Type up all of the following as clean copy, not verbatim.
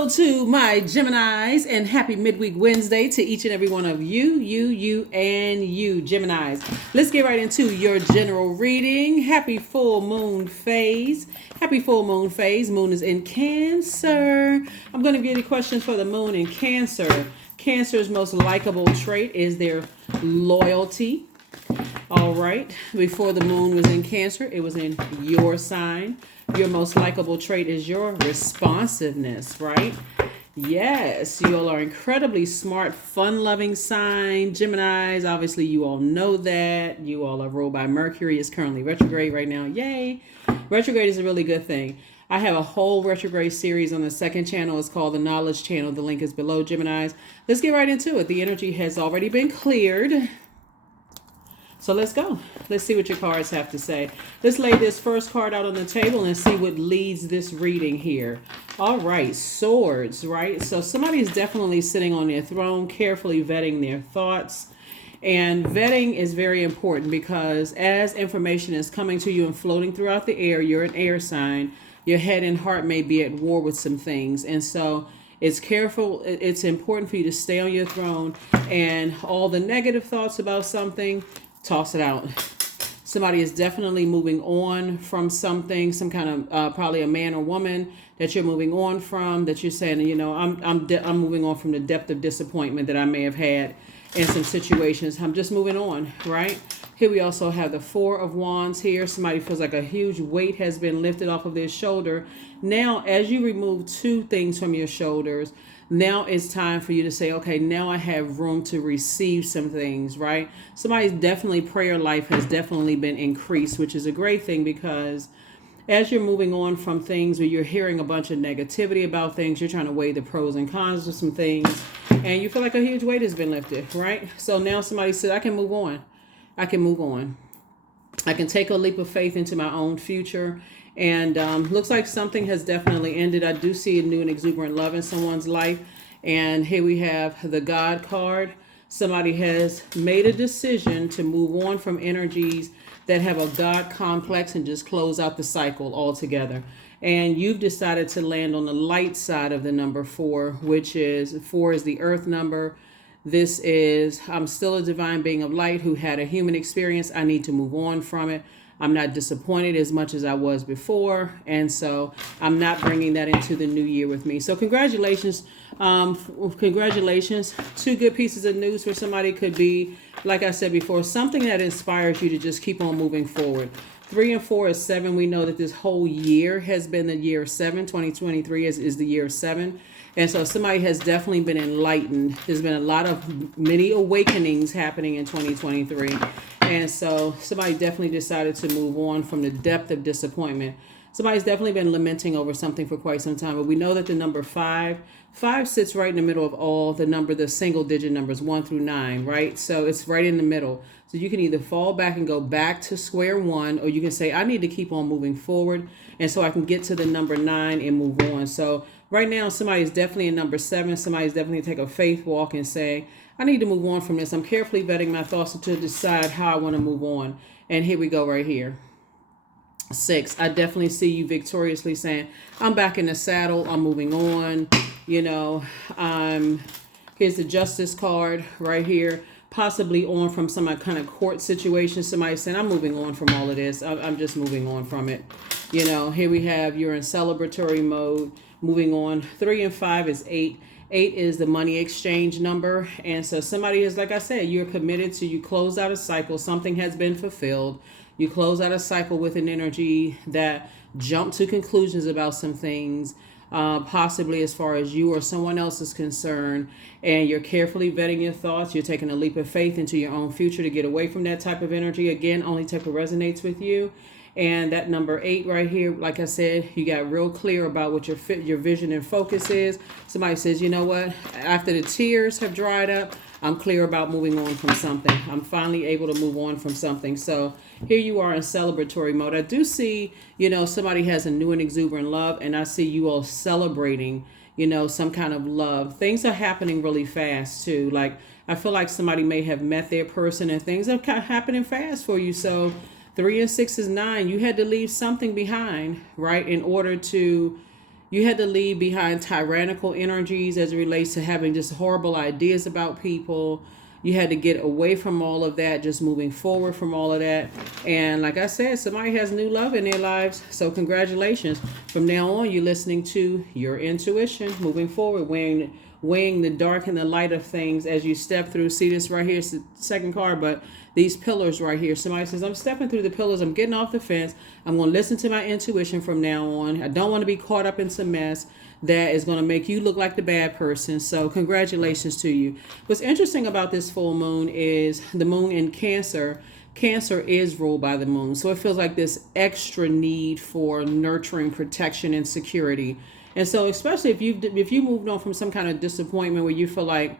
Hello to my Geminis and happy midweek Wednesday to each and every one of you, and you, Geminis. Let's get right into your general reading. Happy full moon phase. Happy full moon phase. Moon is in Cancer. I'm going to give you questions for the moon in Cancer. Cancer's most likable trait is their loyalty. All right. Before the moon was in Cancer, it was in your sign. Your most likable trait is your responsiveness, right? Yes, you all are incredibly smart, fun-loving sign. Geminis, obviously you all know that. You all are ruled by Mercury. It's currently retrograde right now. Yay. Retrograde is a really good thing. I have a whole retrograde series on the second channel. It's called the Knowledge Channel. The link is below, Geminis. Let's get right into it. The energy has already been cleared. So let's go. Let's see what your cards have to say. Let's lay this first card out on the table and see what leads this reading here. All right, swords, right? So somebody is definitely sitting on their throne, carefully vetting their thoughts. And vetting is very important because as information is coming to you and floating throughout the air, you're an air sign, your head and heart may be at war with some things. And so it's important for you to stay on your throne, and all the negative thoughts about something, toss it out. Somebody is definitely moving on from something, some kind of probably a man or woman that you're moving on from, that you're saying, you know, I'm moving on from the depth of disappointment that I may have had in some situations. I'm just moving on, right? Here we also have the Four of Wands here. Somebody feels like a huge weight has been lifted off of their shoulder. Now, as you remove two things from your shoulders, now it's time for you to say, okay, now I have room to receive some things, right? Somebody's definitely prayer life has definitely been increased, which is a great thing because as you're moving on from things where you're hearing a bunch of negativity about things, you're trying to weigh the pros and cons of some things, and you feel like a huge weight has been lifted, right? So now somebody said, I can move on. I can move on. I can take a leap of faith into my own future. And looks like something has definitely ended. I do see a new and exuberant love in someone's life. And here we have the God card. Somebody has made a decision to move on from energies that have a God complex and just close out the cycle altogether. And you've decided to land on the light side of the number 4, which is 4 is the earth number. This is, I'm still a divine being of light who had a human experience. I need to move on from it. I'm not disappointed as much as I was before. And so I'm not bringing that into the new year with me. So congratulations. Congratulations. 2 good pieces of news for somebody could be, like I said before, something that inspires you to just keep on moving forward. 3 and 4 is 7. We know that this whole year has been the year of 7. 2023 is the year of 7. And so somebody has definitely been enlightened. There's been a lot of many awakenings happening in 2023. And so somebody definitely decided to move on from the depth of disappointment. Somebody's definitely been lamenting over something for quite some time. But we know that the number 5 sits right in the middle of all the single digit numbers 1 through 9, right? So it's right in the middle. So you can either fall back and go back to square one, or you can say, I need to keep on moving forward. And so I can get to the number 9 and move on. So right now, somebody's definitely in number 7. Somebody's definitely take a faith walk and say, I need to move on from this. I'm carefully vetting my thoughts to decide how I want to move on. And here we go right here. 6, I definitely see you victoriously saying, I'm back in the saddle. I'm moving on. You know, here's the Justice card right here. Possibly on from some kind of court situation. Somebody saying, I'm moving on from all of this. I'm just moving on from it. You know, here we have, you're in celebratory mode, moving on. 3 and 5 is 8. 8 is the money exchange number. And so somebody is, like I said, you're committed to, you close out a cycle. Something has been fulfilled. You close out a cycle with an energy that jumped to conclusions about some things, possibly as far as you or someone else is concerned. And you're carefully vetting your thoughts. You're taking a leap of faith into your own future to get away from that type of energy. Again, only type of resonates with you. And that number 8 right here, like I said, you got real clear about what your vision and focus is. Somebody says, you know what, after the tears have dried up, I'm clear about moving on from something. I'm finally able to move on from something. So here you are in celebratory mode. I do see, you know, somebody has a new and exuberant love, and I see you all celebrating, you know, some kind of love. Things are happening really fast too. Like, I feel like somebody may have met their person and things are kind of happening fast for you. So 3 and 6 is 9. You had to leave something behind, right, in order to You had to leave behind tyrannical energies as it relates to having just horrible ideas about people. You had to get away from all of that, just moving forward from all of that. And like I said, somebody has new love in their lives. So congratulations. From now on, you're listening to your intuition, moving forward, weighing the dark and the light of things as you step through. See this right here, it's the second card, but these pillars right here. Somebody says, I'm stepping through the pillars. I'm getting off the fence. I'm going to listen to my intuition from now on. I don't want to be caught up in some mess that is going to make you look like the bad person. So congratulations to you. What's interesting about this full moon is the moon in Cancer. Cancer is ruled by the moon. So it feels like this extra need for nurturing, protection, and security. And so especially if you moved on from some kind of disappointment where you feel like,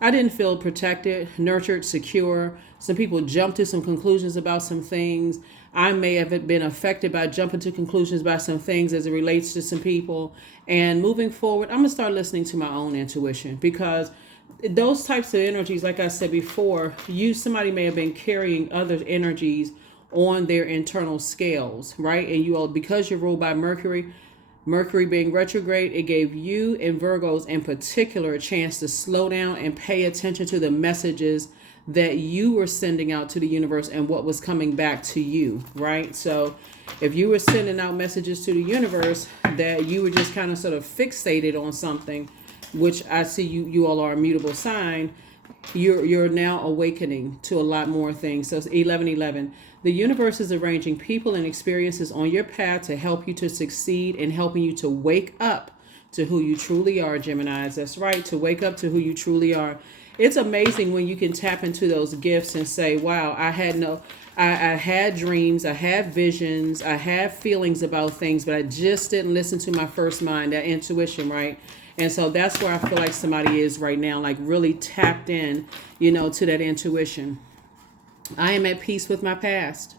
I didn't feel protected, nurtured, secure. Some people jump to some conclusions about some things. I may have been affected by jumping to conclusions about some things as it relates to some people. And moving forward, I'm going to start listening to my own intuition, because those types of energies, like I said before, somebody may have been carrying other energies on their internal scales, right? And you all, because you're ruled by Mercury being retrograde, it gave you and Virgos in particular a chance to slow down and pay attention to the messages that you were sending out to the universe and what was coming back to you, right? So if you were sending out messages to the universe that you were just kind of sort of fixated on something, which I see you all are a mutable sign, you're now awakening to a lot more things. So it's 11:11. The universe is arranging people and experiences on your path to help you to succeed and helping you to wake up to who you truly are, Geminis. That's right, to wake up to who you truly are. It's amazing when you can tap into those gifts and say, wow, I had dreams, I had visions, I had feelings about things, but I just didn't listen to my first mind, that intuition, right? And so that's where I feel like somebody is right now, like really tapped in, to that intuition. I am at peace with my past.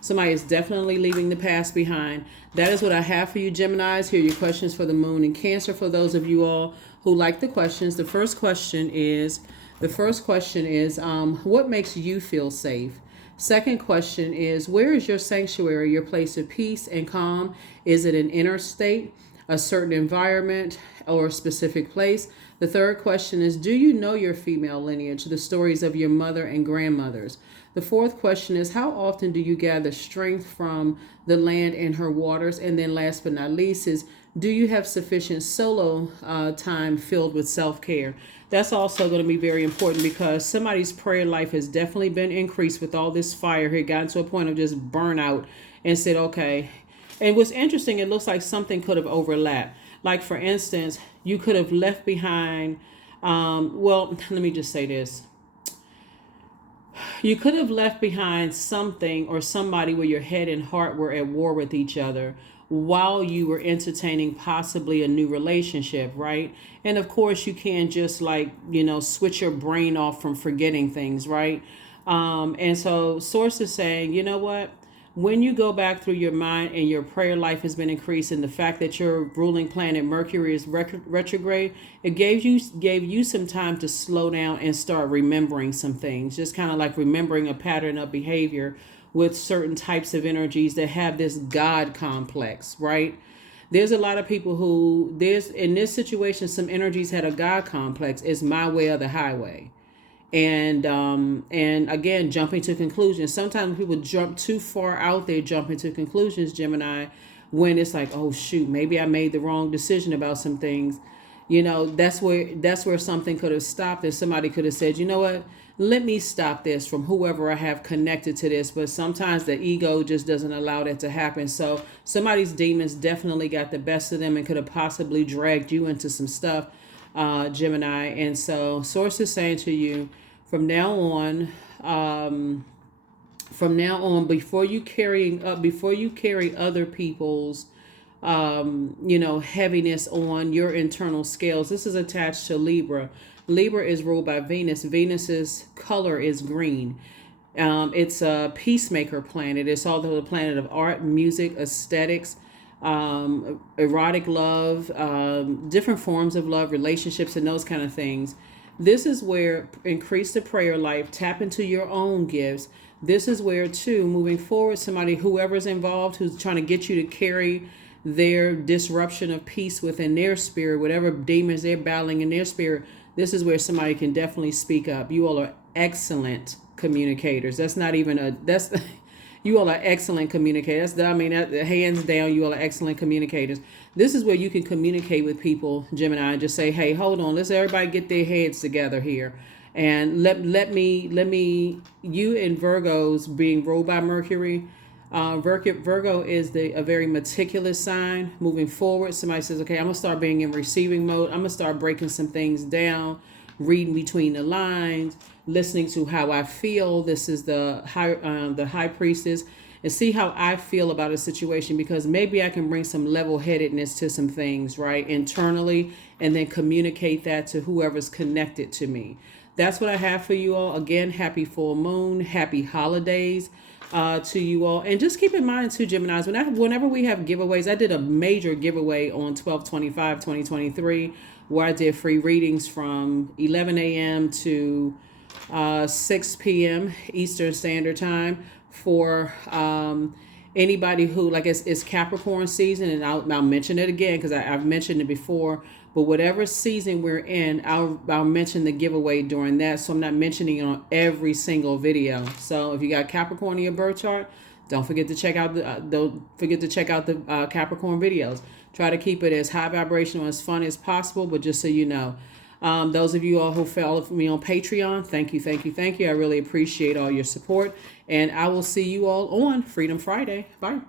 Somebody is definitely leaving the past behind. That is what I have for you, Geminis. Here are your questions for the moon and Cancer. For those of you all who like the questions, the first question is, what makes you feel safe? Second question is, where is your sanctuary, your place of peace and calm? Is it an inner state, a certain environment, or a specific place? The third question is, do you know your female lineage, the stories of your mother and grandmothers? The fourth question is, how often do you gather strength from the land and her waters? And then last but not least is, do you have sufficient solo time filled with self-care? That's also going to be very important, because somebody's prayer life has definitely been increased with all this fire here, gotten to a point of just burnout and said, okay. And what's interesting, it looks like something could have overlapped. Like, for instance, you could have left behind, let me just say this. You could have left behind something or somebody where your head and heart were at war with each other while you were entertaining possibly a new relationship, right? And of course, you can't just switch your brain off from forgetting things, right? And so Source is saying, you know what? When you go back through your mind and your prayer life has been increased, and the fact that your ruling planet Mercury is retrograde, it gave you some time to slow down and start remembering some things, just kind of like remembering a pattern of behavior with certain types of energies that have this God complex, right? There's a lot of people who in this situation, some energies had a God complex. It's my way or the highway. And again, jumping to conclusions. Sometimes people jump too far out there, jumping to conclusions, Gemini, when it's like, oh shoot, maybe I made the wrong decision about some things. That's where something could have stopped, and somebody could have said, you know what, let me stop this from whoever I have connected to this. But sometimes the ego just doesn't allow that to happen. So somebody's demons definitely got the best of them and could have possibly dragged you into some stuff, Gemini. And so Source is saying to you, from now on, before you carry other people's, heaviness on your internal scales. This is attached to Libra. Libra is ruled by Venus. Venus's color is green. It's a peacemaker planet. It's also the planet of art, music, aesthetics, erotic love, different forms of love, relationships, and those kind of things. This is where increase the prayer life, tap into your own gifts. This is where, too, moving forward, whoever's involved, who's trying to get you to carry their disruption of peace within their spirit, whatever demons they're battling in their spirit, this is where somebody can definitely speak up. You all are excellent communicators. That's not even a, that's, you all are excellent communicators. Hands down, you all are excellent communicators. This is where you can communicate with people, Gemini, and just say, hey, hold on, let's everybody get their heads together here. And let me, you and Virgos being ruled by Mercury, Virgo is a very meticulous sign moving forward. Somebody says, okay, I'm going to start being in receiving mode. I'm going to start breaking some things down, reading between the lines, listening to how I feel. This is the high priestess, and see how I feel about a situation, because maybe I can bring some level-headedness to some things, right, internally, and then communicate that to whoever's connected to me. That's what I have for you all. Again, happy full moon, happy holidays to you all. And just keep in mind too, Geminis, whenever we have giveaways, I did a major giveaway on 12/25/2023 where I did free readings from 11 a.m. to 6 p.m. Eastern Standard Time for anybody who, like, it's Capricorn season, and I'll mention it again because I've mentioned it before. But whatever season we're in, I'll mention the giveaway during that. So I'm not mentioning it on every single video. So if you got Capricorn in your birth chart, don't forget to check out the Capricorn videos. Try to keep it as high vibrational, as fun as possible. But just so you know, those of you all who follow me on Patreon, thank you. I really appreciate all your support, and I will see you all on Freedom Friday. Bye.